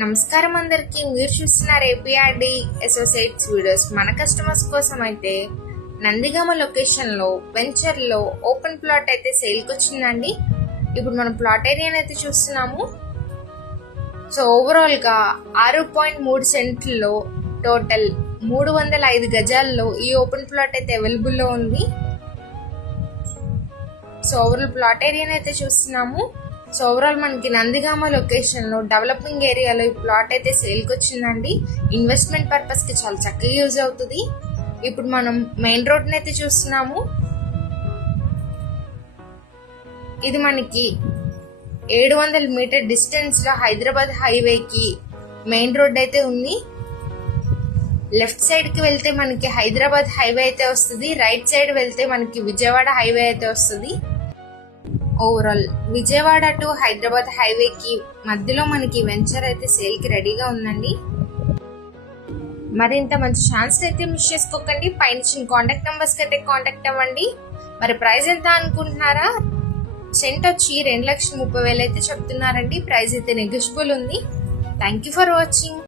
నమస్కారం అందరికి, మీరు చూస్తున్నారు ఏపీఆర్డి అసోసియేట్స్ వీడియోస్. మన కస్టమర్స్ కోసం అయితే నందిగామ లొకేషన్ లో వెంచర్ లో ఓపెన్ ప్లాట్ అయితే సేల్ కి వచ్చిందండి. ఇప్పుడు మనం ప్లాట్ ఏరియాని అయితే చూస్తున్నాము. సో ఓవరాల్ గా 6.3 సెంట్లలో టోటల్ 305 గజాల్లో ఈ ఓపెన్ ప్లాట్ అయితే అవైలబుల్ లో ఉంది. సో ఓవరాల్ ప్లాట్ ఏరియాని అయితే చూస్తున్నాము. సో ఓవరాల్ మనకి నందిగామ లొకేషన్ లో డెవలపింగ్ ఏరియాలో ఈ ప్లాట్ అయితే సేల్ కి వచ్చిందండి. ఇన్వెస్ట్మెంట్ పర్పస్ కి చాలా చక్కగా యూజ్ అవుతుంది. ఇప్పుడు మనం మెయిన్ రోడ్ అయితే చూస్తున్నాము. ఇది మనకి 700 మీటర్ డిస్టెన్స్ లో హైదరాబాద్ హైవేకి మెయిన్ రోడ్ అయితే ఉంది. లెఫ్ట్ సైడ్ కి వెళ్తే మనకి హైదరాబాద్ హైవే అయితే వస్తుంది, రైట్ సైడ్ వెళ్తే మనకి విజయవాడ హైవే అయితే వస్తుంది. ఓవరాల్ విజయవాడ టు హైదరాబాద్ హైవేకి మధ్యలో మనకి వెంచర్ అయితే సేల్ కి రెడీగా ఉందండి. మరింత మంచి ఛాన్స్ అయితే మిస్ చేసుకోకండి. పైన కాంటాక్ట్ నెంబర్స్ కి అయితే కాంటాక్ట్ అవ్వండి. మరి ప్రైస్ ఎంత అనుకుంటున్నారా? సెంట్ వచ్చి 2,30,030 అయితే చెప్తున్నారండి. ప్రైస్ అయితే నెగోషియబుల్ ఉంది. Thank you for watching.